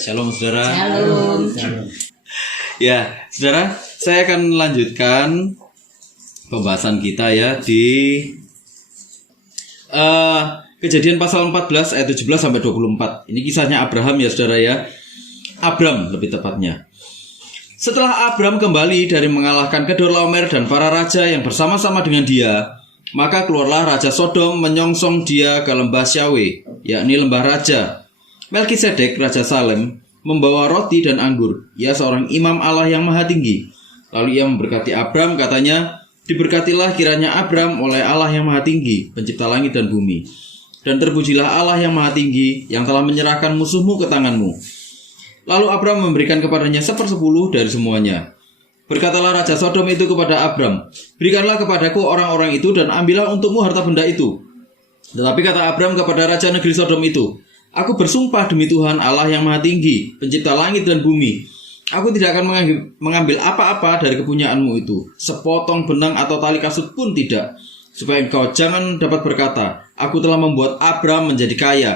Shalom saudara. Shalom. Ya, saudara, saya akan lanjutkan pembahasan kita ya di Kejadian pasal 14 ayat 17 sampai 24. Ini kisahnya Abraham ya saudara ya. Abram lebih tepatnya. Setelah Abram kembali dari mengalahkan Kedorlaomer dan para raja yang bersama-sama dengan dia, maka keluarlah Raja Sodom menyongsong dia ke lembah Syawe, yakni lembah raja. Melkisedek, Raja Salem, membawa roti dan anggur. Ia seorang imam Allah yang maha tinggi. Lalu ia memberkati Abram, katanya, diberkatilah kiranya Abram oleh Allah yang maha tinggi, pencipta langit dan bumi. Dan terpujilah Allah yang maha tinggi, yang telah menyerahkan musuhmu ke tanganmu. Lalu Abram memberikan kepadanya 1/10 dari semuanya. Berkatalah Raja Sodom itu kepada Abram, berikanlah kepadaku orang-orang itu dan ambillah untukmu harta benda itu. Tetapi kata Abram kepada Raja negeri Sodom itu, aku bersumpah demi Tuhan Allah yang maha tinggi, pencipta langit dan bumi, aku tidak akan mengambil apa-apa dari kepunyaanmu itu, sepotong benang atau tali kasut pun tidak, supaya engkau jangan dapat berkata, aku telah membuat Abram menjadi kaya.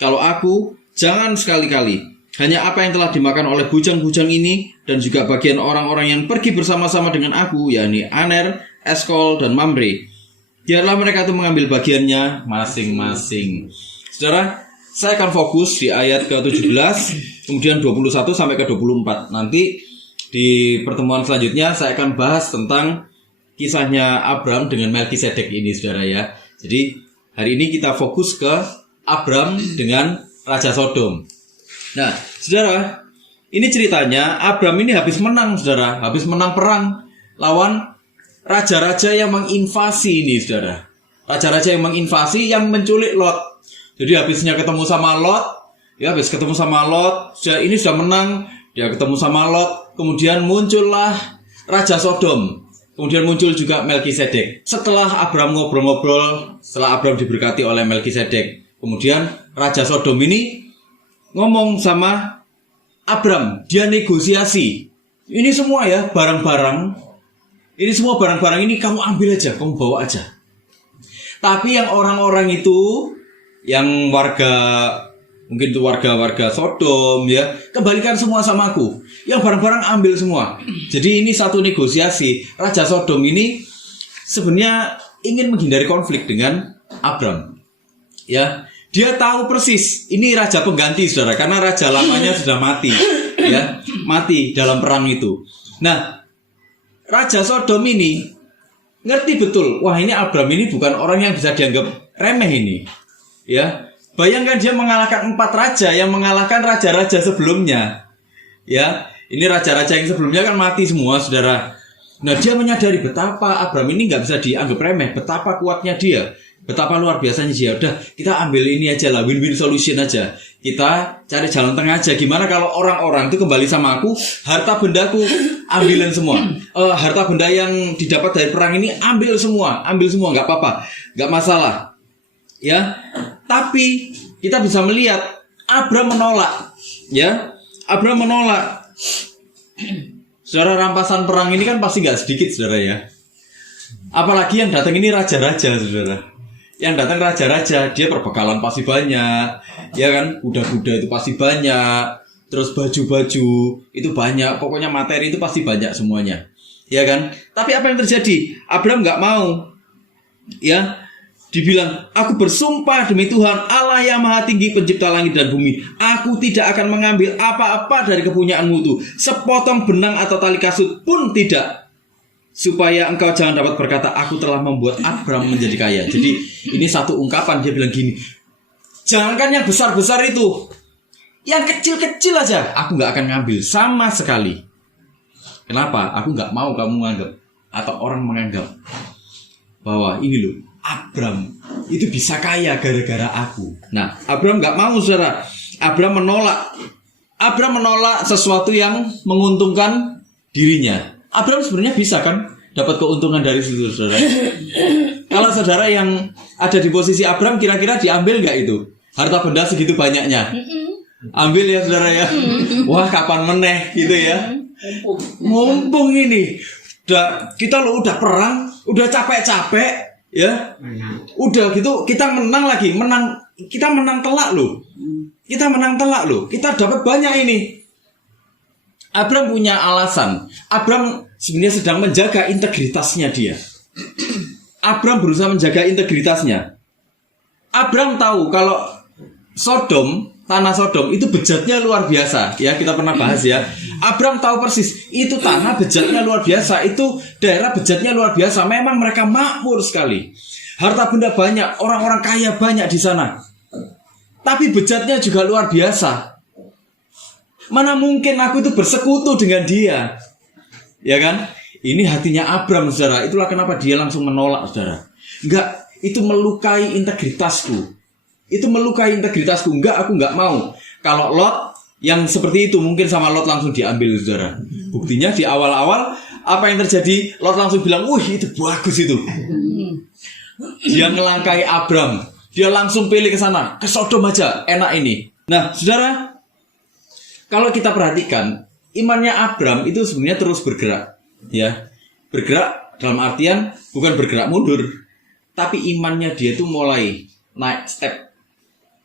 Kalau aku, jangan sekali-kali. Hanya apa yang telah dimakan oleh bujang-bujang ini dan juga bagian orang-orang yang pergi bersama-sama dengan aku, yakni Aner, Eskol, dan Mamre. Biarlah mereka itu mengambil bagiannya masing-masing. Saudara, saya akan fokus di ayat ke-17, kemudian 21 sampai ke-24. Nanti di pertemuan selanjutnya saya akan bahas tentang kisahnya Abram dengan Melkisedek ini, saudara ya. Jadi hari ini kita fokus ke Abram dengan Raja Sodom. Nah, saudara, ini ceritanya Abram ini habis menang, saudara. Habis menang perang lawan raja-raja yang menginvasi ini, saudara. Raja-raja yang menginvasi, yang menculik Lot. Jadi habisnya ketemu sama Lot, ya habis ketemu sama Lot, ini sudah menang, dia ketemu sama Lot, kemudian muncullah Raja Sodom. Kemudian muncul juga Melkisedek. Setelah Abram ngobrol-ngobrol, setelah Abram diberkati oleh Melkisedek, kemudian Raja Sodom ini ngomong sama Abram, dia negosiasi. Ini semua ya barang-barang, ini semua barang-barang ini kamu ambil aja, kamu bawa aja. Tapi yang orang-orang itu, yang warga, mungkin itu warga-warga Sodom ya, kembalikan semua sama aku. Yang barang-barang ambil semua. Jadi ini satu negosiasi. Raja Sodom ini sebenarnya ingin menghindari konflik dengan Abram. Ya, dia tahu persis ini raja pengganti, saudara, karena raja lamanya sudah mati, ya, mati dalam perang itu. Nah, Raja Sodom ini ngerti betul, wah ini Abram ini bukan orang yang bisa dianggap remeh ini. Ya, bayangkan dia mengalahkan 4 raja yang mengalahkan raja-raja sebelumnya. Ya, ini raja-raja yang sebelumnya kan mati semua, saudara. Nah, dia menyadari betapa Abram ini nggak bisa dianggap remeh, betapa kuatnya dia, betapa luar biasanya dia. Udah, kita ambil ini aja lah, win-win solution aja. Kita cari jalan tengah aja. Gimana kalau orang-orang itu kembali sama aku, harta bendaku ambilin semua. Harta benda yang didapat dari perang ini ambil semua, nggak apa-apa, nggak masalah. Ya, tapi kita bisa melihat Abram menolak. Ya, Abram menolak. Saudara, rampasan perang ini kan pasti nggak sedikit, saudara ya. Apalagi yang datang ini raja-raja, saudara. Yang datang raja-raja, dia perbekalan pasti banyak, ya kan? Kuda-kuda itu pasti banyak, terus baju-baju itu banyak, pokoknya materi itu pasti banyak semuanya, ya kan? Tapi apa yang terjadi? Abram nggak mau, ya. Dibilang, aku bersumpah demi Tuhan Allah yang maha tinggi, pencipta langit dan bumi, aku tidak akan mengambil apa-apa dari kepunyaanmu itu, sepotong benang atau tali kasut pun tidak, supaya engkau jangan dapat berkata, aku telah membuat Abram menjadi kaya. Jadi ini satu ungkapan, dia bilang gini, jangankan yang besar-besar itu, yang kecil-kecil aja aku gak akan ngambil sama sekali. Kenapa? Aku gak mau kamu menganggap, atau orang menganggap bahwa ini loh, Abram itu bisa kaya gara-gara aku. Nah, Abram gak mau, saudara. Abram menolak sesuatu yang menguntungkan dirinya. Abram sebenarnya bisa kan dapat keuntungan dari situ, saudara. Kalau saudara yang ada di posisi Abram, kira-kira diambil gak itu? Harta benda segitu banyaknya. Ambil ya, saudara ya. Wah, kapan meneh gitu ya. Mumpung ini. Kita lo udah perang, udah capek-capek, ya, udah gitu kita menang lagi, kita menang telak loh, Kita menang telak loh. Kita dapat banyak ini. Abram punya alasan. Abram sebenarnya sedang menjaga integritasnya dia. Abram berusaha menjaga integritasnya. Abram tahu kalau Sodom, tanah Sodom itu bejatnya luar biasa. Ya, kita pernah bahas ya. Abram tahu persis itu tanah bejatnya luar biasa. Itu daerah bejatnya luar biasa. Memang mereka makmur sekali. Harta benda banyak, orang-orang kaya banyak di sana. Tapi bejatnya juga luar biasa. Mana mungkin aku itu bersekutu dengan dia? Ya kan? Ini hatinya Abram, saudara. Itulah kenapa dia langsung menolak, saudara. Enggak, itu melukai integritasku. Itu melukai integritasku. Enggak, aku enggak mau. Kalau Lot yang seperti itu mungkin sama Lot langsung diambil, saudara. Buktinya di awal-awal apa yang terjadi? Lot langsung bilang, "Wih, itu bagus itu." Dia ngelangkai Abram. Dia langsung pilih ke sana, ke Sodom aja, enak ini. Nah, saudara, kalau kita perhatikan, imannya Abram itu sebenarnya terus bergerak, ya. Bergerak dalam artian bukan bergerak mundur, tapi imannya dia itu mulai naik step.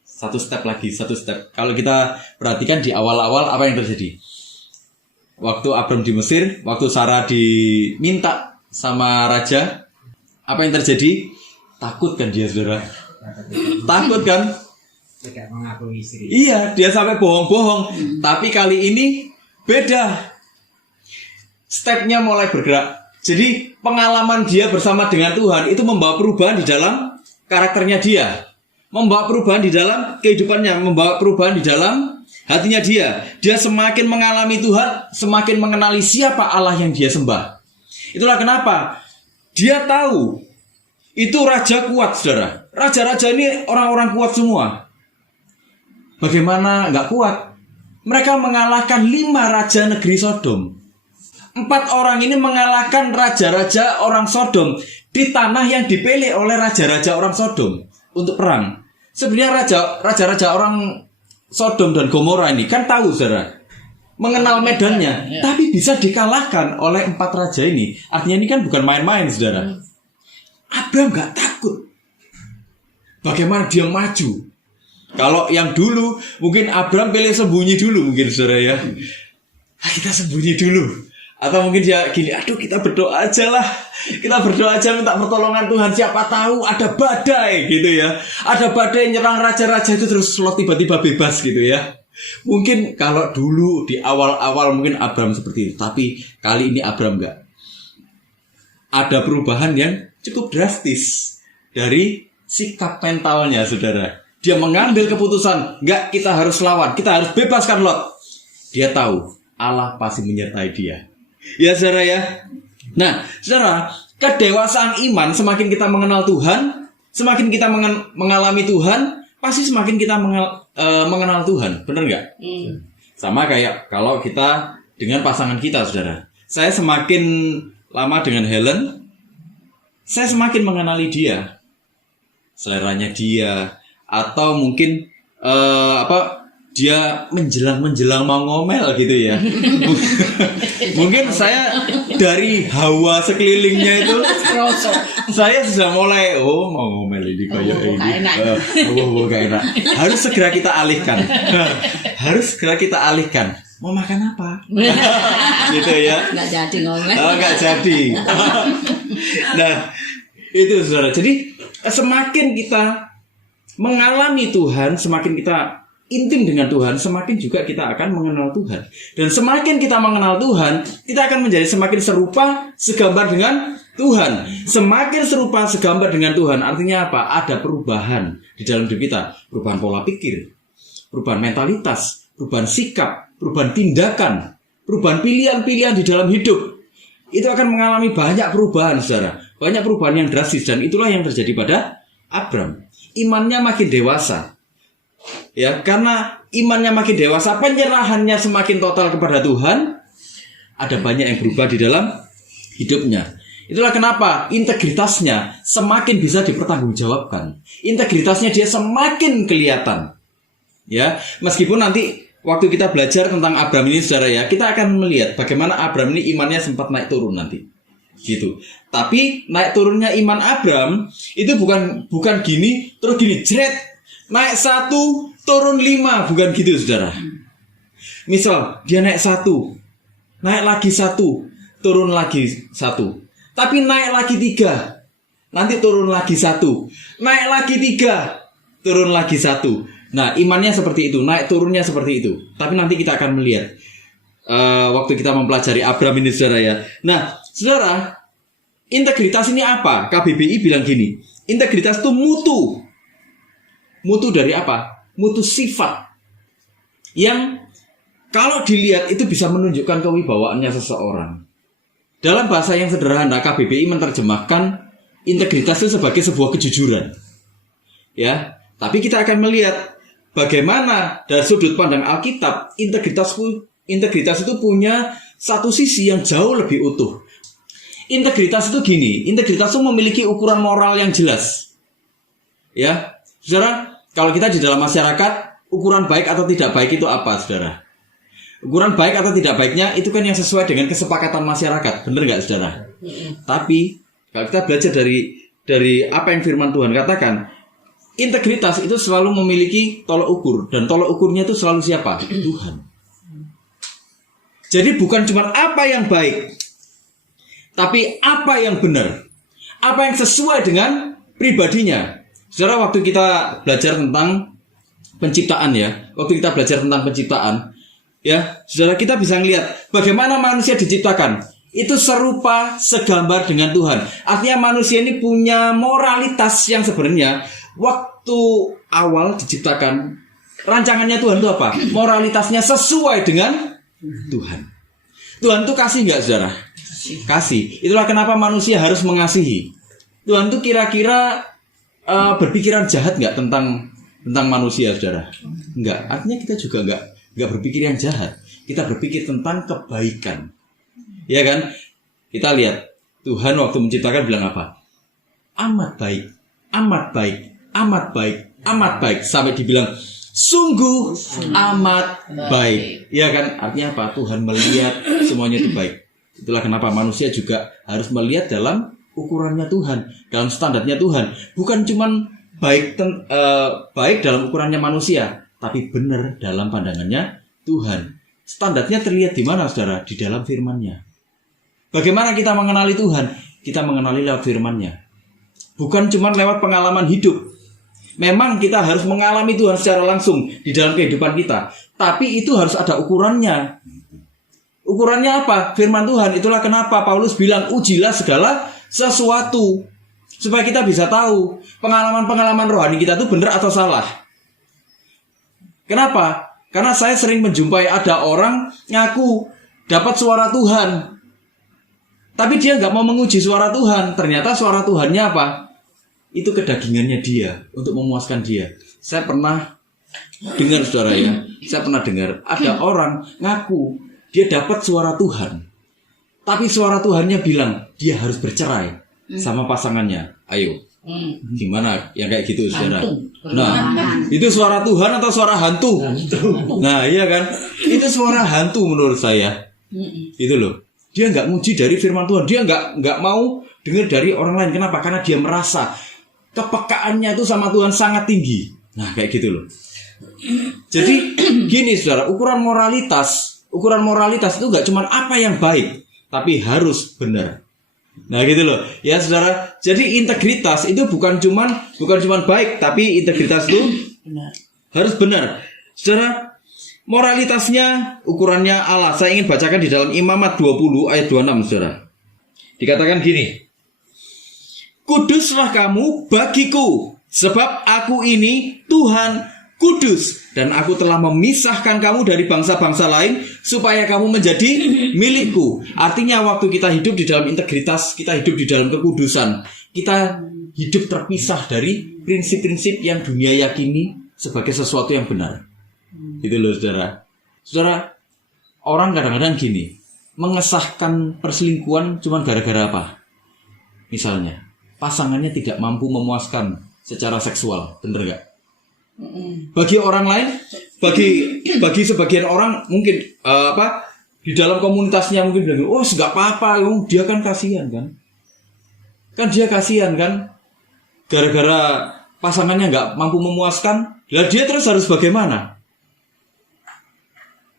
Satu step lagi, satu step. Kalau kita perhatikan di awal-awal apa yang terjadi? Waktu Abram di Mesir, waktu Sarah diminta sama raja, apa yang terjadi? Takut kan dia, saudara? Takut kan? Tidak mengakui istri. Iya, dia sampai bohong-bohong. Tapi kali ini beda. Stepnya mulai bergerak. Jadi pengalaman dia bersama dengan Tuhan itu membawa perubahan di dalam karakternya dia, membawa perubahan di dalam kehidupannya, membawa perubahan di dalam hatinya dia. Dia semakin mengalami Tuhan, semakin mengenali siapa Allah yang dia sembah. Itulah kenapa dia tahu itu raja kuat, saudara. Raja-raja ini orang-orang kuat semua. Bagaimana nggak kuat? Mereka mengalahkan 5 raja negeri Sodom. 4 orang ini mengalahkan raja-raja orang Sodom di tanah yang dipilih oleh raja-raja orang Sodom untuk perang. Sebenarnya raja-raja orang Sodom dan Gomora ini kan tahu, saudara, mengenal medannya, tapi bisa dikalahkan oleh 4 raja ini. Artinya ini kan bukan main-main, saudara. Abram gak takut. Bagaimana dia maju? Kalau yang dulu mungkin Abram pilih sembunyi dulu, mungkin, saudara ya. Kita sembunyi dulu. Atau mungkin dia gini, aduh kita berdoa aja lah. Kita berdoa aja minta pertolongan Tuhan. Siapa tahu ada badai gitu ya. Ada badai nyerang raja-raja itu terus Lot tiba-tiba bebas gitu ya. Mungkin kalau dulu di awal-awal mungkin Abram seperti itu. Tapi kali ini Abram enggak. Ada perubahan yang cukup drastis dari sikap mentalnya, saudara. Dia mengambil keputusan, enggak, kita harus lawan, kita harus bebaskan Lot. Dia tahu Allah pasti menyertai dia. Ya, saudara ya. Nah, saudara, kedewasaan iman semakin kita mengenal Tuhan, semakin kita mengalami Tuhan, pasti semakin kita mengenal Tuhan. Benar nggak? Sama kayak kalau kita dengan pasangan kita, saudara. Saya semakin lama dengan Helen, saya semakin mengenali dia, seleranya dia, atau mungkin dia menjelang mau ngomel gitu ya. Mungkin saya dari hawa sekelilingnya itu saya sudah mulai mau ngomel ini kayak ini. Gak enak. Harus segera kita alihkan. Harus segera kita alihkan. Mau makan apa? Gitu ya. Nggak jadi ngomel. Nggak jadi. Nah, itu, saudara. Jadi semakin kita mengalami Tuhan, semakin kita intim dengan Tuhan, semakin juga kita akan mengenal Tuhan. Dan semakin kita mengenal Tuhan, kita akan menjadi semakin serupa segambar dengan Tuhan. Semakin serupa segambar dengan Tuhan, artinya apa? Ada perubahan di dalam diri kita. Perubahan pola pikir, perubahan mentalitas, perubahan sikap, perubahan tindakan, perubahan pilihan-pilihan di dalam hidup. Itu akan mengalami banyak perubahan, saudara. Banyak perubahan yang drastis, dan itulah yang terjadi pada Abram. Imannya makin dewasa. Ya, karena imannya makin dewasa, penyerahannya semakin total kepada Tuhan, ada banyak yang berubah di dalam hidupnya. Itulah kenapa integritasnya semakin bisa dipertanggungjawabkan. Integritasnya dia semakin kelihatan. Ya, meskipun nanti waktu kita belajar tentang Abram ini, saudara ya, kita akan melihat bagaimana Abram ini imannya sempat naik turun nanti. Gitu. Tapi naik turunnya iman Abram itu bukan gini terus gini jret. Naik 1, turun 5, bukan gitu saudara. Misal dia naik 1, naik lagi 1, turun lagi 1, tapi naik lagi 3, nanti turun lagi 1, naik lagi 3, turun lagi 1. Nah, imannya seperti itu, naik turunnya seperti itu. Tapi nanti kita akan melihat waktu kita mempelajari Abraham ini saudara ya. Nah saudara, integritas ini apa? KBBI bilang gini, integritas itu mutu. Mutu dari apa? Mutu sifat yang kalau dilihat itu bisa menunjukkan kewibawaannya seseorang. Dalam bahasa yang sederhana, KBBI menerjemahkan integritas itu sebagai sebuah kejujuran. Ya, tapi kita akan melihat bagaimana dari sudut pandang Alkitab, integritas itu punya satu sisi yang jauh lebih utuh. Integritas itu gini, integritas itu memiliki ukuran moral yang jelas. Ya, saudara, kalau kita di dalam masyarakat, ukuran baik atau tidak baik itu apa, saudara? Ukuran baik atau tidak baiknya itu kan yang sesuai dengan kesepakatan masyarakat, benar nggak, saudara? Tapi kalau kita belajar dari apa yang firman Tuhan katakan, integritas itu selalu memiliki tolok ukur, dan tolok ukurnya itu selalu siapa? Tuhan. Jadi bukan cuma apa yang baik, tapi apa yang benar, apa yang sesuai dengan pribadinya. Saudara, waktu kita belajar tentang penciptaan ya, waktu kita belajar tentang penciptaan ya, saudara, kita bisa melihat bagaimana manusia diciptakan. Itu serupa segambar dengan Tuhan. Artinya manusia ini punya moralitas yang sebenarnya waktu awal diciptakan, rancangannya Tuhan itu apa? Moralitasnya sesuai dengan Tuhan. Tuhan itu kasih nggak, saudara? Kasih. Itulah kenapa manusia harus mengasihi. Tuhan itu kira-kira berpikiran jahat nggak tentang manusia, saudara? Enggak. Artinya kita juga nggak berpikir yang jahat. Kita berpikir tentang kebaikan. Ya kan? Kita lihat Tuhan waktu menciptakan bilang apa? Amat baik, amat baik, amat baik, amat baik. Sampai dibilang sungguh amat baik. Ya kan? Artinya apa? Tuhan melihat semuanya itu baik. Itulah kenapa manusia juga harus melihat dalam ukurannya Tuhan, dalam standarnya Tuhan. Bukan cuman baik dalam ukurannya manusia, tapi benar dalam pandangannya Tuhan. Standarnya terlihat di mana, saudara? Di dalam firman-Nya. Bagaimana kita mengenali Tuhan? Kita mengenali lewat firman-Nya. Bukan cuma lewat pengalaman hidup. Memang kita harus mengalami Tuhan secara langsung di dalam kehidupan kita. Tapi itu harus ada ukurannya. Ukurannya apa? Firman Tuhan. Itulah kenapa Paulus bilang ujilah segala sesuatu. Supaya kita bisa tahu pengalaman-pengalaman rohani kita itu benar atau salah. Kenapa? Karena saya sering menjumpai ada orang ngaku dapat suara Tuhan, tapi dia nggak mau menguji suara Tuhan. Ternyata suara Tuhannya apa? Itu kedagingannya dia, untuk memuaskan dia. Saya pernah dengar, saudara ya, saya pernah dengar ada orang ngaku dia dapat suara Tuhan, tapi suara Tuhannya bilang dia harus bercerai sama pasangannya. Ayo, gimana yang kayak gitu, saudara? Nah, itu suara Tuhan atau suara hantu? Nah, iya kan? Itu suara hantu menurut saya. Itu loh. Dia nggak nguji dari firman Tuhan. Dia nggak mau dengar dari orang lain. Kenapa? Karena dia merasa kepekaannya itu sama Tuhan sangat tinggi. Nah, kayak gitu loh. Jadi gini, saudara, ukuran moralitas itu nggak cuma apa yang baik, tapi harus benar. Nah, gitu loh. Ya, saudara. Jadi integritas itu bukan cuman baik, tapi integritas itu harus benar. Saudara, moralitasnya ukurannya Allah. Saya ingin bacakan di dalam Imamat 20 ayat 26, saudara. Dikatakan gini. Kuduslah kamu bagiku, sebab aku ini Tuhan kudus, dan aku telah memisahkan kamu dari bangsa-bangsa lain supaya kamu menjadi milikku. Artinya waktu kita hidup di dalam integritas, kita hidup di dalam kekudusan, kita hidup terpisah dari prinsip-prinsip yang dunia yakini sebagai sesuatu yang benar. Gitu loh, saudara. Saudara, orang kadang-kadang gini, mengesahkan perselingkuhan cuma gara-gara apa? Misalnya, pasangannya tidak mampu memuaskan secara seksual, bener gak? Bagi orang lain, bagi sebagian orang mungkin di dalam komunitasnya mungkin bilang, oh nggak apa-apa, dia kan kasihan kan dia kasihan kan, gara-gara pasangannya nggak mampu memuaskan, lah dia terus harus bagaimana?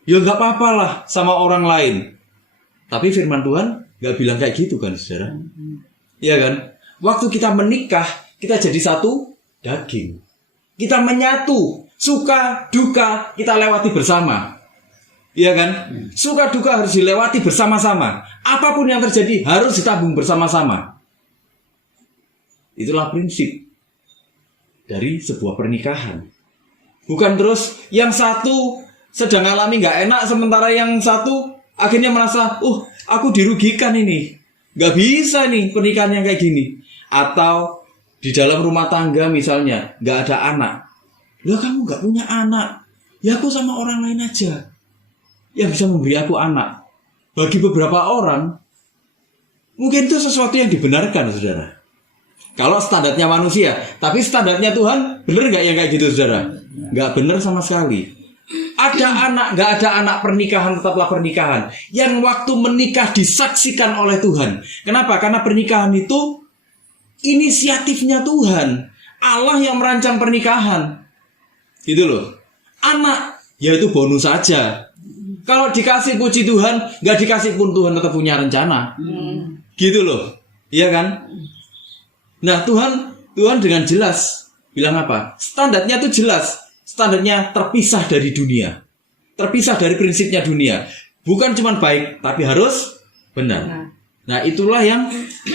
Ya nggak apa-apa lah sama orang lain. Tapi firman Tuhan nggak bilang kayak gitu kan, saudara? Iya kan? Waktu kita menikah, kita jadi satu daging. Kita menyatu, suka, duka, kita lewati bersama. Iya kan? Suka, duka harus dilewati bersama-sama. Apapun yang terjadi harus ditanggung bersama-sama. Itulah prinsip dari sebuah pernikahan. Bukan terus yang satu sedang alami nggak enak, sementara yang satu akhirnya merasa, aku dirugikan ini. Nggak bisa nih pernikahan yang kayak gini. Atau di dalam rumah tangga misalnya nggak ada anak. Lah kamu nggak punya anak. Ya aku sama orang lain aja yang bisa memberi aku anak. Bagi beberapa orang mungkin itu sesuatu yang dibenarkan, saudara. Kalau standarnya manusia, tapi standarnya Tuhan, benar nggak yang kayak gitu, saudara? Nggak benar sama sekali. Ada anak, nggak ada anak, pernikahan tetaplah pernikahan. Yang waktu menikah disaksikan oleh Tuhan. Kenapa? Karena pernikahan itu inisiatifnya Tuhan. Allah yang merancang pernikahan. Gitu loh. Anak, ya itu bonus saja. Kalau dikasih puji Tuhan, nggak dikasih pun Tuhan tetap punya rencana. Gitu loh. Iya kan? Nah, Tuhan dengan jelas bilang apa? Standarnya itu jelas. Standarnya terpisah dari dunia. Terpisah dari prinsipnya dunia. Bukan cuma baik, tapi harus benar. Nah, itulah yang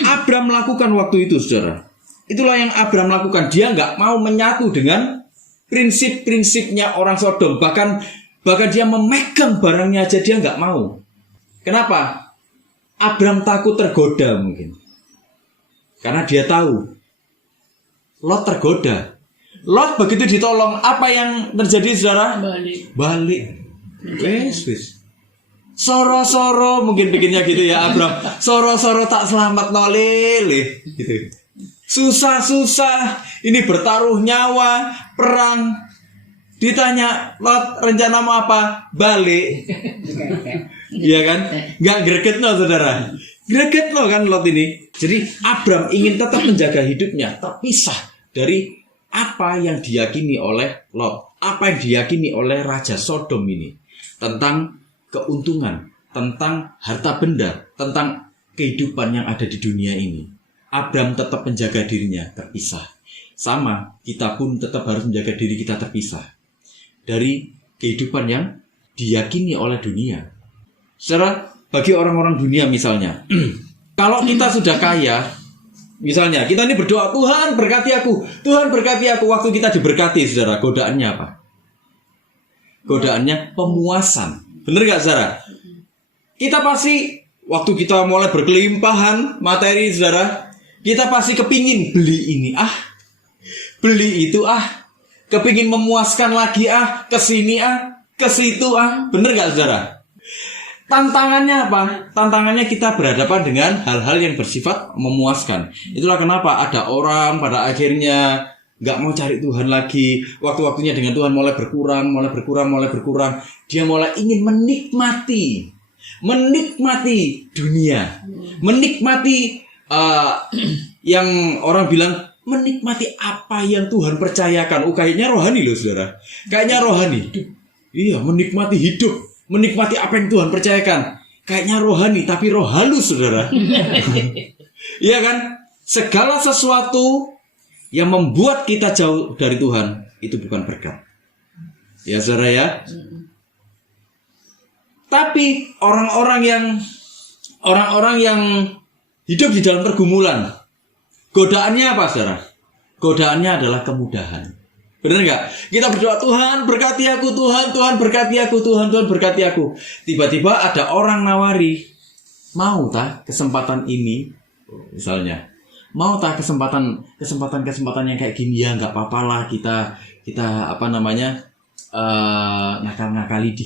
Abraham lakukan waktu itu, saudara. Itulah yang Abraham lakukan. Dia nggak mau menyatu dengan prinsip-prinsipnya orang Sodom. Bahkan dia memegang barangnya aja dia nggak mau. Kenapa? Abraham takut tergoda mungkin. Karena dia tahu Lot tergoda. Lot begitu ditolong, apa yang terjadi, saudara? Balik. Wes. Soro-soro mungkin bikinnya gitu ya Abraham. Soro-soro tak selamat nolele gitu. Susah-susah, ini bertaruh nyawa, perang. Ditanya, Lot rencanamu apa? Balik. Iya kan? Nggak greget no, saudara. Greget no kan Lot ini. Jadi Abraham ingin tetap menjaga hidupnya terpisah dari apa yang diyakini oleh Lot, apa yang diyakini oleh Raja Sodom ini tentang keuntungan, tentang harta benda, tentang kehidupan yang ada di dunia ini. Abraham tetap menjaga dirinya terpisah. Sama, kita pun tetap harus menjaga diri kita terpisah dari kehidupan yang diyakini oleh dunia. Secara bagi orang-orang dunia misalnya, kalau kita sudah kaya, misalnya kita ini berdoa, Tuhan berkati aku, Tuhan berkati aku. Waktu kita diberkati, saudara, godaannya apa? Godaannya pemuasan. Bener gak, saudara? Kita pasti, waktu kita mulai berkelimpahan materi, saudara, kita pasti kepingin beli ini, beli itu, kepingin memuaskan lagi, kesini, kesitu, bener gak, saudara? Tantangannya apa? Tantangannya kita berhadapan dengan hal-hal yang bersifat memuaskan. Itulah kenapa ada orang pada akhirnya gak mau cari Tuhan lagi. Waktu-waktunya dengan Tuhan mulai berkurang. Dia mulai ingin menikmati dunia. Menikmati yang orang bilang menikmati apa yang Tuhan percayakan. Kayaknya rohani loh, saudara. Kayaknya rohani. Iya, menikmati hidup. Menikmati apa yang Tuhan percayakan. Kayaknya rohani, tapi roh halus, saudara. Iya kan? Segala sesuatu yang membuat kita jauh dari Tuhan, itu bukan berkat. Ya, saudara ya. Tapi orang-orang yang hidup di dalam pergumulan, godaannya apa, saudara? Godaannya adalah kemudahan. Benar nggak? Kita berdoa, Tuhan berkati aku, Tuhan berkati aku, Tuhan berkati aku. Tiba-tiba ada orang nawari, mau tak kesempatan ini, misalnya, mau tak kesempatan yang kayak gini, ya nggak apa-apa lah, kita ngakal-ngakali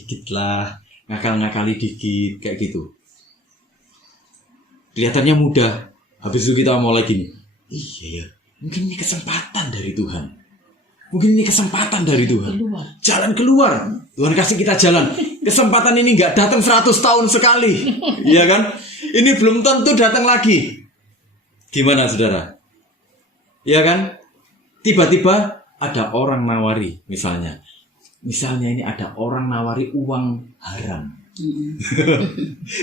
dikit kayak gitu. Kelihatannya mudah. Habis itu kita mau lagi nih, iya ya, mungkin ini kesempatan dari Tuhan. Jalan keluar. Tuhan kasih kita jalan. Kesempatan ini gak datang 100 tahun sekali. Iya kan? Ini belum tentu datang lagi. Gimana, saudara? Iya kan? tiba-tiba ada orang nawari, misalnya ini ada orang nawari uang haram.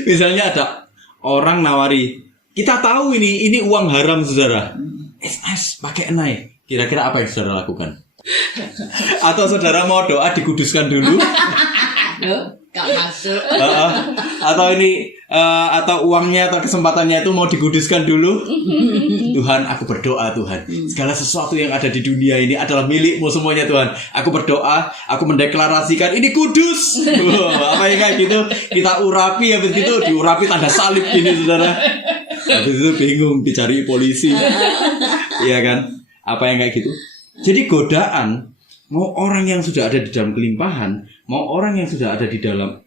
Misalnya ada orang nawari, kita tahu ini uang haram saudara. Pakai naik. Kira-kira apa yang saudara lakukan? Atau saudara mau doa dikuduskan dulu? Gak masuk. Atau uangnya atau kesempatannya itu mau dikuduskan dulu. Tuhan, aku berdoa Tuhan, segala sesuatu yang ada di dunia ini adalah milikmu semuanya Tuhan. Aku berdoa, aku mendeklarasikan ini kudus. Apa yang kayak gitu kita urapi, habis itu diurapi tanda salib gini saudara. Habis itu bingung dicari polisi. Iya kan? Apa yang kayak gitu. Jadi godaan, mau orang yang sudah ada di dalam kelimpahan, mau orang yang sudah ada di dalam,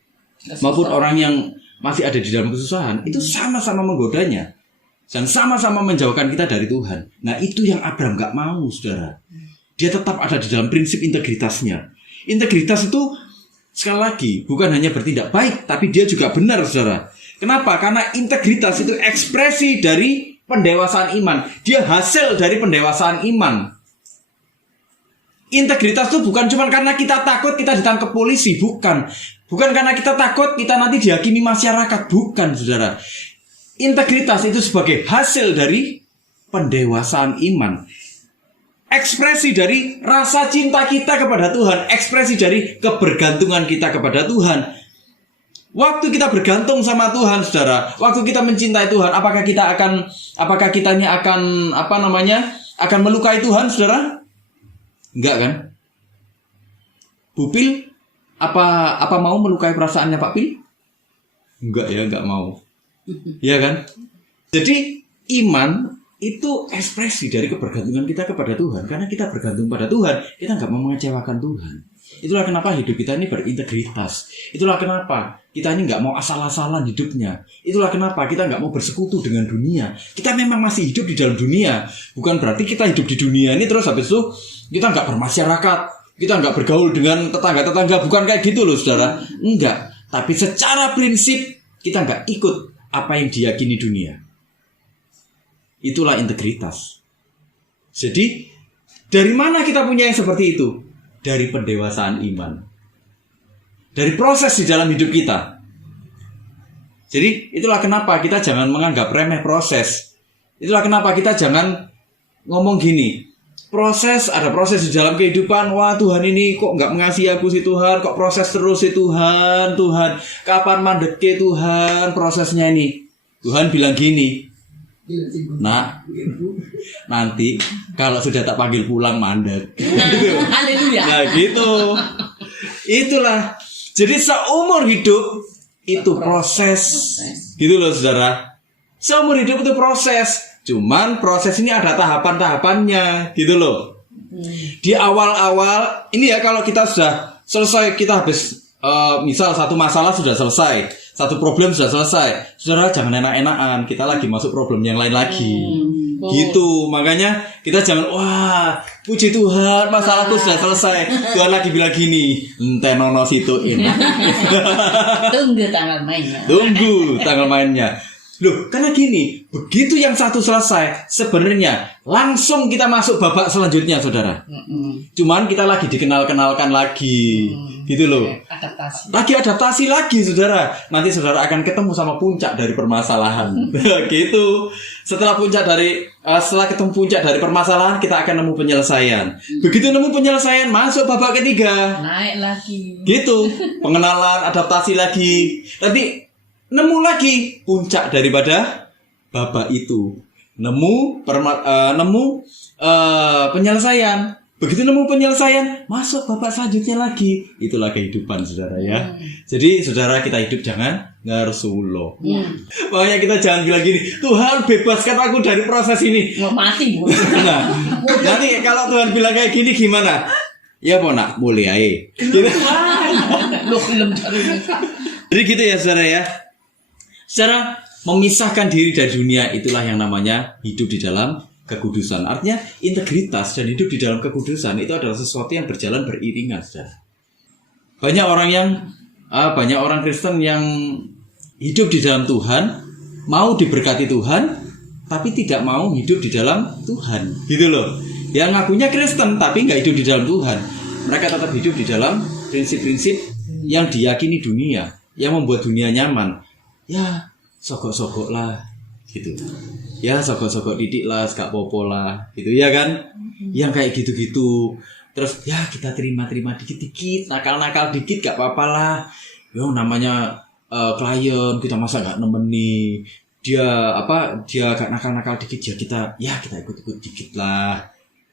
maupun orang yang masih ada di dalam kesusahan, itu sama-sama menggodanya dan sama-sama menjauhkan kita dari Tuhan. Nah, itu yang Abraham gak mau, saudara. Dia tetap ada di dalam prinsip integritasnya. Integritas itu, sekali lagi, bukan hanya bertindak baik, tapi dia juga benar, saudara. Kenapa? Karena integritas itu ekspresi dari pendewasaan iman. Dia hasil dari pendewasaan iman. Integritas itu bukan cuma karena kita takut kita ditangkap polisi, bukan. Bukan karena kita takut kita nanti dihakimi masyarakat, bukan, saudara. Integritas itu sebagai hasil dari pendewasaan iman. Ekspresi dari rasa cinta kita kepada Tuhan, ekspresi dari kebergantungan kita kepada Tuhan. Waktu kita bergantung sama Tuhan, saudara, waktu kita mencintai Tuhan, apakah kitanya akan melukai Tuhan, saudara? Enggak kan? Bupil apa mau melukai perasaannya Pak Pil? Enggak ya, enggak mau. Iya kan? Jadi iman itu ekspresi dari kebergantungan kita kepada Tuhan. Karena kita bergantung pada Tuhan, kita enggak mau mengecewakan Tuhan. Itulah kenapa hidup kita ini berintegritas. Itulah kenapa kita ini enggak mau asal-asalan hidupnya. Itulah kenapa kita enggak mau bersekutu dengan dunia. Kita memang masih hidup di dalam dunia. Bukan berarti kita hidup di dunia ini terus habis itu kita enggak bermasyarakat, kita enggak bergaul dengan tetangga-tetangga. Bukan kayak gitu loh, saudara. Enggak. Tapi secara prinsip kita enggak ikut apa yang diyakini dunia. Itulah integritas. Jadi dari mana kita punya yang seperti itu? Dari pendewasaan iman. Dari proses di dalam hidup kita. Jadi itulah kenapa kita jangan menganggap remeh proses. Itulah kenapa kita jangan ngomong gini, ada proses di dalam kehidupan. Wah, Tuhan ini kok nggak mengasihi aku sih Tuhan, kok proses terus sih Tuhan, kapan mandeke Tuhan prosesnya ini. Tuhan bilang gini, nah, nanti kalau sudah tak panggil pulang mandek. Haleluya. Nah gitu. Itulah. Jadi seumur hidup itu proses. Gitu loh, saudara. Seumur hidup itu proses. Cuman proses ini ada tahapan-tahapannya, gitu loh. Di awal-awal ini ya, kalau kita sudah selesai, kita habis misal satu masalah sudah selesai, satu problem sudah selesai, saudara jangan enak-enakan, kita lagi masuk problem yang lain lagi. Gitu, makanya kita jangan, wah puji Tuhan masalahku sudah selesai, Tuhan lagi bilang gini, ente nono situ ini. Tunggu tanggal mainnya. Loh, karena gini, begitu yang satu selesai, sebenarnya langsung kita masuk babak selanjutnya, saudara. Cuman kita lagi dikenal-kenalkan lagi, gitu loh. Adaptasi lagi, saudara. Nanti saudara akan ketemu sama puncak dari permasalahan. Gitu. Setelah ketemu puncak dari permasalahan, kita akan nemu penyelesaian. Begitu nemu penyelesaian, masuk babak ketiga. Naik lagi. Gitu. Pengenalan, adaptasi lagi. Nanti nemu lagi puncak daripada babak itu. Nemu penyelesaian. Begitu nemu penyelesaian, masuk babak selanjutnya lagi. Itulah kehidupan, saudara ya. Jadi saudara, kita hidup jangan ngersulo. Makanya kita jangan bilang gini, Tuhan bebaskan aku dari proses ini. Mau mati. Nah, nanti kalau Tuhan bilang kayak gini gimana? Ya mau nak, boleh aja. Gitu. Lu film cari. Jadi gitu ya, saudara ya. Secara memisahkan diri dari dunia, itulah yang namanya hidup di dalam kekudusan. Artinya integritas dan hidup di dalam kekudusan itu adalah sesuatu yang berjalan beriringan, saudara. Banyak orang Kristen yang hidup di dalam Tuhan, mau diberkati Tuhan, tapi tidak mau hidup di dalam Tuhan, gitu loh. yang ngakunya Kristen tapi nggak hidup di dalam Tuhan. Mereka tetap hidup di dalam prinsip-prinsip yang diyakini dunia, yang membuat dunia nyaman. Ya, sogok-sogok lah, gitu. Ya, sogok-sogok didik lah, gak popo lah, gitu ya kan? Yang kayak gitu-gitu. Terus ya kita terima-terima dikit-dikit, nakal-nakal dikit gak apa-apa lah. Yo namanya klien, kita masa gak nemeni. Dia gak nakal-nakal dikit ya kita ikut-ikut dikit lah.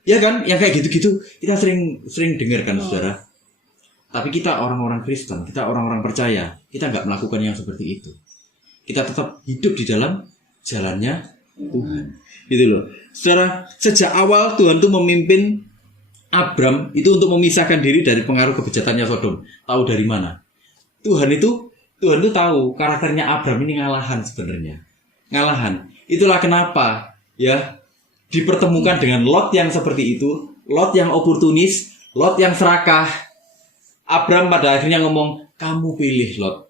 Ya kan? Yang kayak gitu-gitu kita sering dengar kan, Saudara. Tapi kita orang-orang Kristen, kita orang-orang percaya, kita gak melakukan yang seperti itu. Kita tetap hidup di dalam jalannya Tuhan. Gitu loh. Saudara, sejak awal Tuhan tuh memimpin Abram itu untuk memisahkan diri dari pengaruh kebejatannya Sodom. Tahu dari mana? Tuhan tuh tahu karakternya Abram ini ngalahan sebenarnya. Ngalahan. Itulah kenapa ya dipertemukan dengan Lot yang seperti itu, Lot yang oportunis, Lot yang serakah. Abram pada akhirnya ngomong, "Kamu pilih Lot.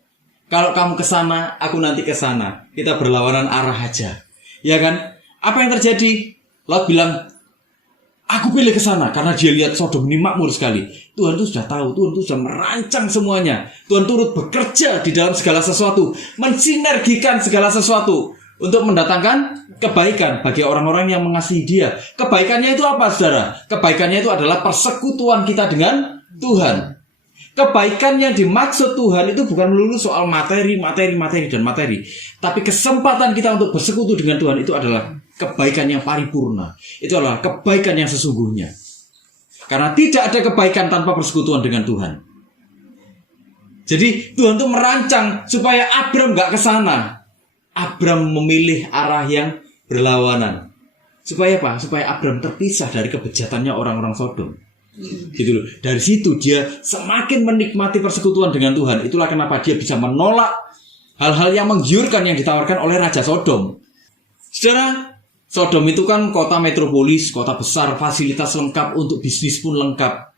Kalau kamu ke sana, aku nanti ke sana. Kita berlawanan arah aja." Ya kan? Apa yang terjadi? Lot bilang, "Aku pilih ke sana," karena dia lihat Sodom ini makmur sekali. Tuhan itu sudah tahu, Tuhan itu sudah merancang semuanya. Tuhan turut bekerja di dalam segala sesuatu, mensinergikan segala sesuatu untuk mendatangkan kebaikan bagi orang-orang yang mengasihi Dia. Kebaikannya itu apa, Saudara? Kebaikannya itu adalah persekutuan kita dengan Tuhan. Kebaikan yang dimaksud Tuhan itu bukan melulu soal materi, tapi kesempatan kita untuk bersekutu dengan Tuhan itu adalah kebaikan yang paripurna. Itu adalah kebaikan yang sesungguhnya. Karena tidak ada kebaikan tanpa persekutuan dengan Tuhan. Jadi Tuhan tuh merancang supaya Abram gak ke sana. Abram memilih arah yang berlawanan. Supaya apa? Supaya Abram terpisah dari kebejatannya orang-orang Sodom. Gitu loh. Dari situ dia semakin menikmati persekutuan dengan Tuhan. Itulah kenapa dia bisa menolak hal-hal yang menggiurkan yang ditawarkan oleh Raja Sodom. Saudara, Sodom itu kan kota metropolis, kota besar, fasilitas lengkap, untuk bisnis pun lengkap.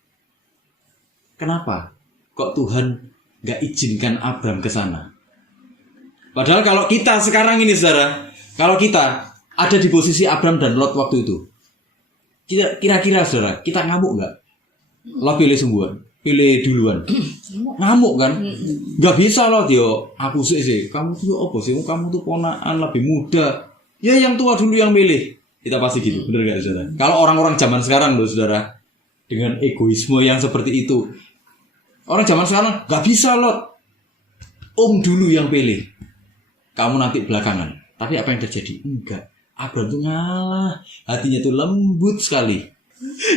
Kenapa? Kok Tuhan gak izinkan Abram ke sana? Padahal kalau kita sekarang ini, Saudara, kalau kita ada di posisi Abram dan Lot waktu itu, kira-kira Saudara, kita ngamuk gak? Lo pilih sungguhan, pilih duluan. Ngamuk kan? Gak bisa loh, yo. Aku sih. Kamu tuh apa sih? Kamu tuh ponaan lebih muda. Ya yang tua dulu yang milih. Kita pasti gitu, bener gak, Saudara? Kalau orang-orang zaman sekarang loh, Saudara, dengan egoisme yang seperti itu, orang zaman sekarang gak bisa loh. Om dulu yang pilih, kamu nanti belakangan. Tapi apa yang terjadi? Enggak. Abram tuh ngalah, hatinya tuh lembut sekali.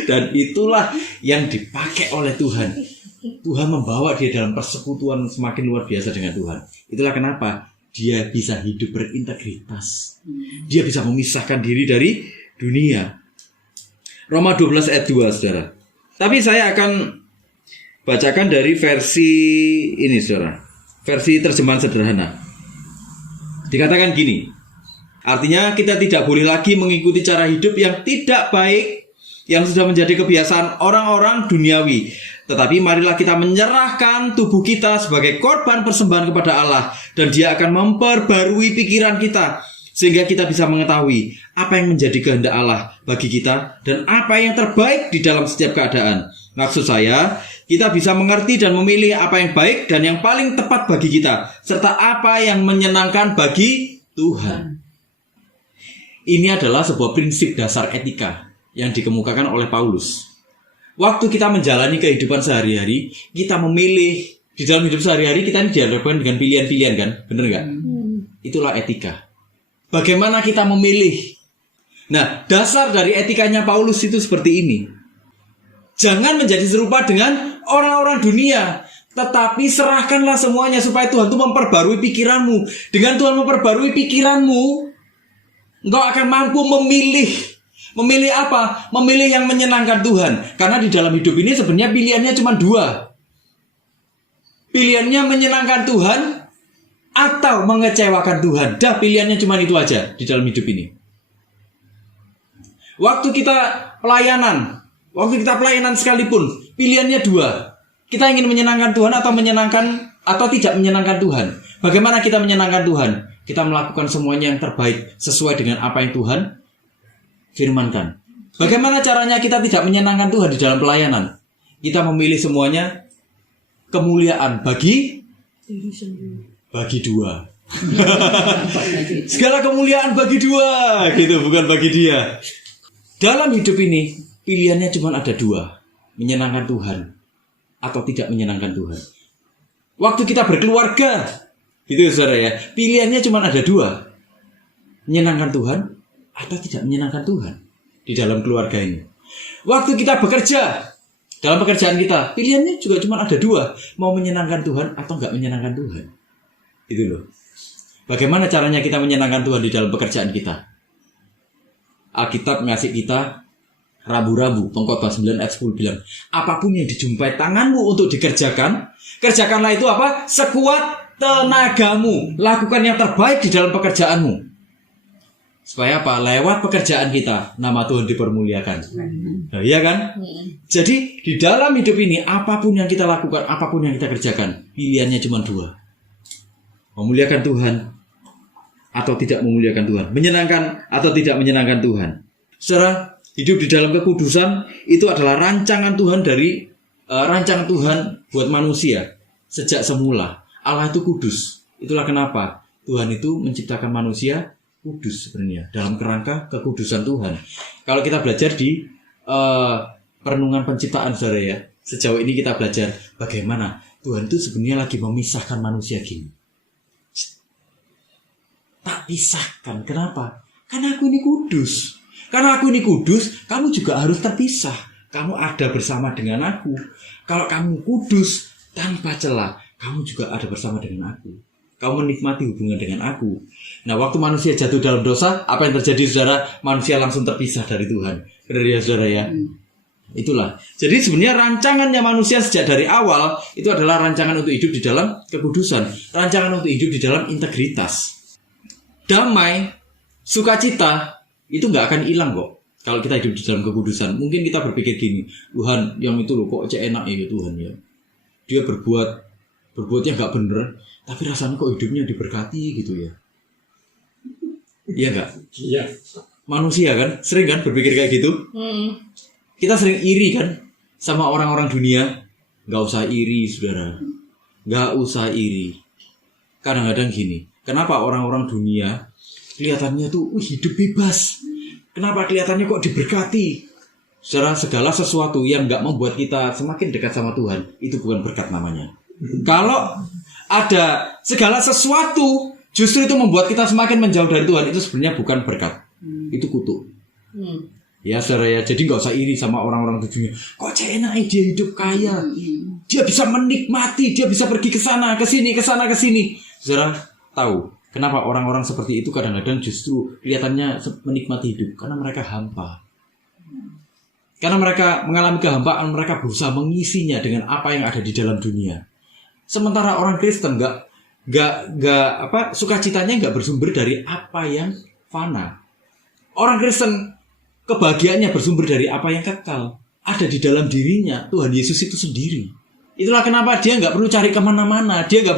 Dan itulah yang dipakai oleh Tuhan. Tuhan membawa dia dalam persekutuan semakin luar biasa dengan Tuhan. Itulah kenapa dia bisa hidup berintegritas. Dia bisa memisahkan diri dari dunia. Roma 12 ayat 2, Saudara. Tapi saya akan bacakan dari versi ini, Saudara. Versi terjemahan sederhana. Dikatakan gini. Artinya kita tidak boleh lagi mengikuti cara hidup yang tidak baik yang sudah menjadi kebiasaan orang-orang duniawi. Tetapi marilah kita menyerahkan tubuh kita sebagai korban persembahan kepada Allah, dan Dia akan memperbarui pikiran kita sehingga kita bisa mengetahui apa yang menjadi kehendak Allah bagi kita dan apa yang terbaik di dalam setiap keadaan. Maksud saya, kita bisa mengerti dan memilih apa yang baik dan yang paling tepat bagi kita, serta apa yang menyenangkan bagi Tuhan. Ini adalah sebuah prinsip dasar etika yang dikemukakan oleh Paulus. Waktu kita menjalani kehidupan sehari-hari, kita memilih. Di dalam hidup sehari-hari kita ini dihadapkan dengan pilihan-pilihan kan? Bener gak? Itulah etika. Bagaimana kita memilih? Nah, dasar dari etikanya Paulus itu seperti ini. Jangan menjadi serupa dengan orang-orang dunia, tetapi serahkanlah semuanya supaya Tuhan itu memperbarui pikiranmu. Dengan Tuhan memperbarui pikiranmu, engkau akan mampu memilih. Memilih apa? Memilih yang menyenangkan Tuhan. Karena di dalam hidup ini sebenarnya pilihannya cuma dua. Pilihannya menyenangkan Tuhan atau mengecewakan Tuhan. Dah, pilihannya cuma itu aja di dalam hidup ini. Waktu kita pelayanan sekalipun, pilihannya dua. Kita ingin menyenangkan Tuhan atau tidak menyenangkan Tuhan. Bagaimana kita menyenangkan Tuhan? Kita melakukan semuanya yang terbaik sesuai dengan apa yang Tuhan firmankan. Bagaimana caranya kita tidak menyenangkan Tuhan di dalam pelayanan? Kita memilih semuanya kemuliaan bagi dua. Segala kemuliaan bagi dua, gitu, bukan bagi dia. Dalam hidup ini pilihannya cuma ada dua, menyenangkan Tuhan atau tidak menyenangkan Tuhan. Waktu kita berkeluarga, gitu saudara ya, pilihannya cuma ada dua, menyenangkan Tuhan atau tidak menyenangkan Tuhan di dalam keluarga ini. Waktu kita bekerja, dalam pekerjaan kita, pilihannya juga cuma ada dua, mau menyenangkan Tuhan atau nggak menyenangkan Tuhan. Itu loh. Bagaimana caranya kita menyenangkan Tuhan di dalam pekerjaan kita? Alkitab ngasih kita rambu-rambu. Pengkhotbah 9 ayat 10 bilang, apapun yang dijumpai tanganmu untuk dikerjakan, kerjakanlah itu apa? Sekuat tenagamu. Lakukan yang terbaik di dalam pekerjaanmu. Supaya apa? Lewat pekerjaan kita, nama Tuhan dipermuliakan. Nah, iya kan? Jadi di dalam hidup ini, apapun yang kita lakukan, apapun yang kita kerjakan, pilihannya cuma dua. Memuliakan Tuhan atau tidak memuliakan Tuhan, menyenangkan atau tidak menyenangkan Tuhan. Saudara, hidup di dalam kekudusan itu adalah rancangan Tuhan rancangan Tuhan buat manusia sejak semula. Allah itu kudus. Itulah kenapa Tuhan itu menciptakan manusia kudus sebenarnya dalam kerangka kekudusan Tuhan. Kalau kita belajar di perenungan penciptaan, saudara ya, sejauh ini kita belajar bagaimana Tuhan itu sebenarnya lagi memisahkan manusia gini. Tak pisahkan. Kenapa? Karena aku ini kudus. Karena aku ini kudus, kamu juga harus terpisah. Kamu ada bersama dengan aku. Kalau kamu kudus tanpa celah, kamu juga ada bersama dengan aku. Kamu menikmati hubungan dengan aku. Nah, waktu manusia jatuh dalam dosa, apa yang terjadi, saudara? Manusia langsung terpisah dari Tuhan. Benar ya, saudara ya? Itulah. Jadi sebenarnya rancangannya manusia sejak dari awal itu adalah rancangan untuk hidup di dalam kekudusan. Rancangan untuk hidup di dalam integritas. Damai, sukacita itu nggak akan hilang kok kalau kita hidup di dalam kekudusan. Mungkin kita berpikir gini, Tuhan yang itu loh kok enak ya Tuhan ya. Dia berbuatnya nggak bener, tapi rasanya kok hidupnya diberkati gitu ya. Iya nggak? Iya. Manusia kan sering kan berpikir kayak gitu. Kita sering iri kan sama orang-orang dunia. Nggak usah iri, saudara. Nggak usah iri. Kadang-kadang gini. Kenapa orang-orang dunia kelihatannya tuh hidup bebas? Kenapa kelihatannya kok diberkati? Saudara, segala sesuatu yang nggak membuat kita semakin dekat sama Tuhan, itu bukan berkat namanya. Kalau ada segala sesuatu justru itu membuat kita semakin menjauh dari Tuhan, itu sebenarnya bukan berkat. Itu kutuk. Ya saudara ya, jadi nggak usah iri sama orang-orang di dunia. Kok enak dia hidup kaya, dia bisa menikmati, dia bisa pergi ke sana, ke sini, ke sana, ke sini. Saudara tahu kenapa orang-orang seperti itu kadang-kadang justru kelihatannya menikmati hidup? Karena mereka hampa. Karena mereka mengalami kehampaan, mereka berusaha mengisinya dengan apa yang ada di dalam dunia. Sementara orang Kristen sukacitanya nggak bersumber dari apa yang fana. Orang Kristen kebahagiaannya bersumber dari apa yang kekal, ada di dalam dirinya Tuhan Yesus itu sendiri. Itulah kenapa dia nggak perlu cari kemana-mana, dia nggak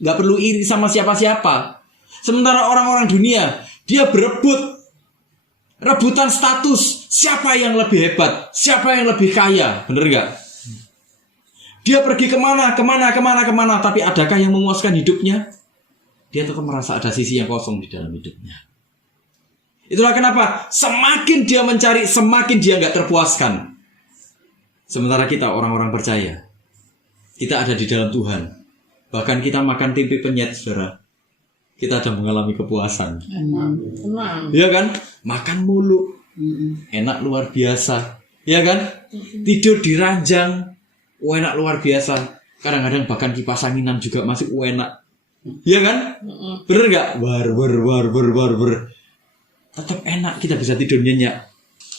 perlu iri sama siapa-siapa. Sementara orang-orang dunia dia rebutan status, siapa yang lebih hebat, siapa yang lebih kaya, bener nggak? Dia pergi kemana, tapi adakah yang memuaskan hidupnya? Dia tetap merasa ada sisi yang kosong di dalam hidupnya. Itulah kenapa semakin dia mencari, semakin dia nggak terpuaskan. Sementara kita orang-orang percaya, kita ada di dalam Tuhan. Bahkan kita makan tempe penyet, saudara, kita ada mengalami kepuasan. Tenang. Iya kan? Makan mulu, enak luar biasa. Iya kan? Tidur di ranjang, enak luar biasa. Kadang-kadang bahkan kipas anginan juga masih enak. Iya kan? Bener nggak? War. Tetap enak, kita bisa tidur nyenyak.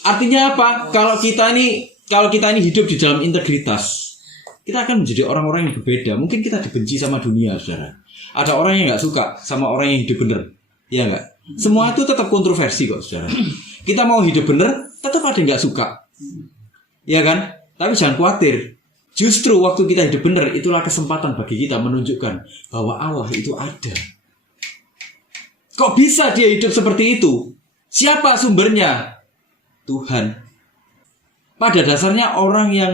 Artinya apa? Kalau kita ini hidup di dalam integritas, kita akan menjadi orang-orang yang berbeda. Mungkin kita dibenci sama dunia, saudara. Ada orang yang nggak suka sama orang yang hidup bener, iya nggak? Semua itu tetap kontroversi kok, saudara. Kita mau hidup bener, tetap ada yang nggak suka, iya kan? Tapi jangan khawatir. Justru waktu kita hidup bener, itulah kesempatan bagi kita menunjukkan bahwa Allah itu ada. Kok bisa dia hidup seperti itu? Siapa sumbernya? Tuhan. pada dasarnya orang yang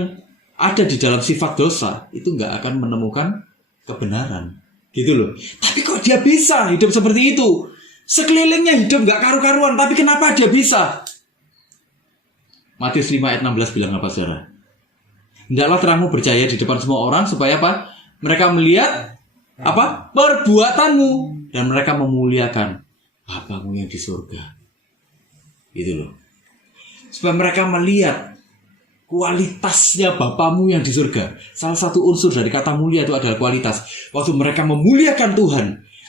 ada di dalam sifat dosa itu nggak akan menemukan kebenaran, gitu loh. Tapi kok dia bisa hidup seperti itu? Sekelilingnya hidup nggak karu-karuan, tapi kenapa dia bisa? Matius 5 ayat 16 bilang apa, saudara? Hendaklah terangmu bercahaya di depan semua orang supaya apa? Mereka melihat apa? Perbuatanmu dan mereka memuliakan Bapamu yang di surga. Gitu loh. Supaya mereka melihat kualitasnya Bapamu yang di surga. Salah satu unsur dari kata mulia itu adalah kualitas. Waktu mereka memuliakan Tuhan,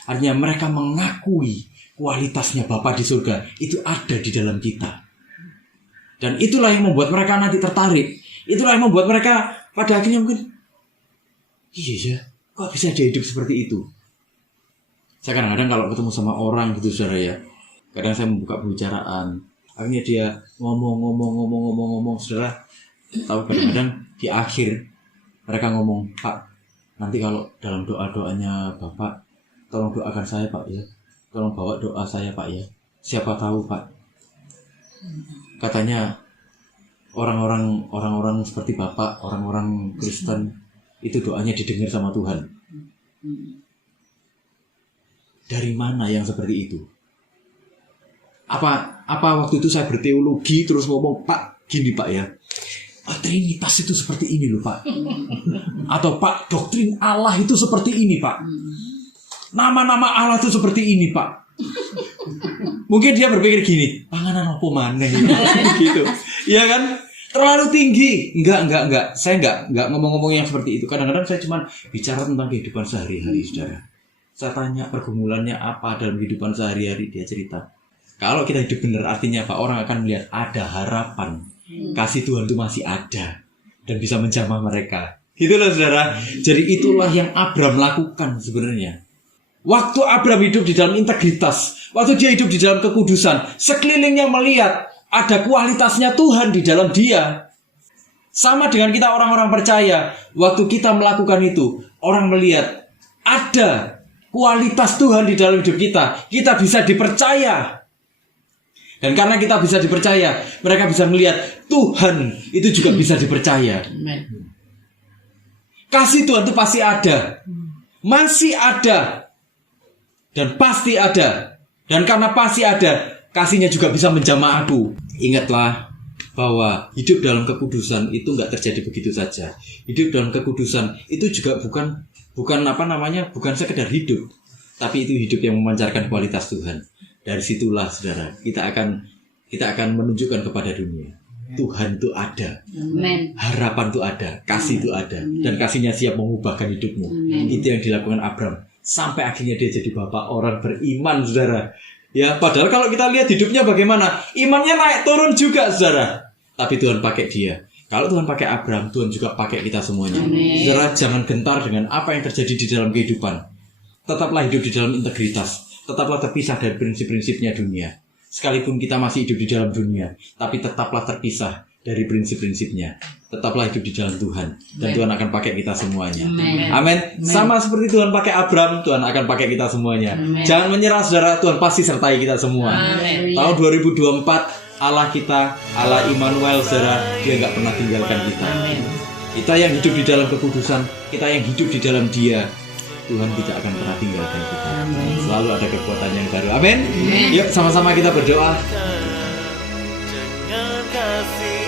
artinya mereka mengakui kualitasnya Bapa di surga itu ada di dalam kita. Dan itulah yang membuat mereka nanti tertarik. Itulah yang membuat mereka pada akhirnya mungkin, iya ya, kok bisa dia hidup seperti itu? Saya kadang-kadang kalau ketemu sama orang gitu, saudara ya, kadang saya membuka pembicaraan, akhirnya dia ngomong, saudara. Tahu kadang-kadang di akhir mereka ngomong, Pak, nanti kalau dalam doa-doanya Bapak, tolong doakan saya Pak ya, tolong bawa doa saya Pak ya. Siapa tahu Pak, katanya orang-orang seperti Bapak, orang-orang Kristen itu doanya didengar sama Tuhan. Dari mana yang seperti itu? Apa waktu itu saya berteologi terus ngomong, Pak, gini Pak ya, Trinitas itu seperti ini loh Pak. Atau Pak, doktrin Allah itu seperti ini Pak. Nama-nama Allah itu seperti ini Pak. Mungkin dia berpikir gini, panganan apa maneh gitu. Iya kan? Terlalu tinggi. Enggak. Saya enggak ngomong-ngomong yang seperti itu. Kadang-kadang saya cuma bicara tentang kehidupan sehari-hari, saudara. Saya tanya pergumulannya apa dalam kehidupan sehari-hari, dia cerita. Kalau kita hidup benar artinya apa? Orang akan melihat ada harapan. Kasih Tuhan itu masih ada dan bisa menjamah mereka. Gitu loh, saudara. Jadi itulah yang Abraham lakukan sebenarnya. Waktu Abraham hidup di dalam integritas, waktu dia hidup di dalam kekudusan, sekelilingnya melihat ada kualitasnya Tuhan di dalam dia. Sama dengan kita orang-orang percaya, waktu kita melakukan itu, orang melihat ada kualitas Tuhan di dalam hidup kita. Kita bisa dipercaya. Dan karena kita bisa dipercaya, mereka bisa melihat Tuhan itu juga bisa dipercaya. Kasih Tuhan itu pasti ada. Masih ada. Dan pasti ada. Dan karena pasti ada, kasihnya juga bisa menjamah aku. Ingatlah bahwa hidup dalam kekudusan itu nggak terjadi begitu saja. Hidup dalam kekudusan itu juga bukan bukan sekedar hidup, tapi itu hidup yang memancarkan kualitas Tuhan. Dari situlah, saudara, kita akan menunjukkan kepada dunia Tuhan itu ada. Amen. Harapan itu ada, kasih itu ada, dan kasihnya siap mengubahkan hidupmu. Itu yang dilakukan Abraham sampai akhirnya dia jadi bapak orang beriman, saudara. Ya, padahal kalau kita lihat hidupnya bagaimana, imannya naik turun juga, saudara. Tapi Tuhan pakai dia. Kalau Tuhan pakai Abraham, Tuhan juga pakai kita semuanya. Saudara, jangan gentar dengan apa yang terjadi di dalam kehidupan. Tetaplah hidup di dalam integritas. Tetaplah terpisah dari prinsip-prinsipnya dunia. Sekalipun kita masih hidup di dalam dunia, tapi tetaplah terpisah dari prinsip-prinsipnya. Tetaplah hidup di dalam Tuhan. Dan Tuhan akan pakai kita semuanya. Amin. Sama seperti Tuhan pakai Abraham, Tuhan akan pakai kita semuanya. Jangan menyerah, saudara. Tuhan pasti sertai kita semua. Tahun 2024, Allah kita, Allah Immanuel, saudara, dia gak pernah tinggalkan kita. Kita yang hidup di dalam kekudusan, kita yang hidup di dalam Dia, Tuhan tidak akan pernah tinggalkan kita. Selalu ada kekuatan yang baru. Amin. Yuk sama-sama kita berdoa. Jangan kasih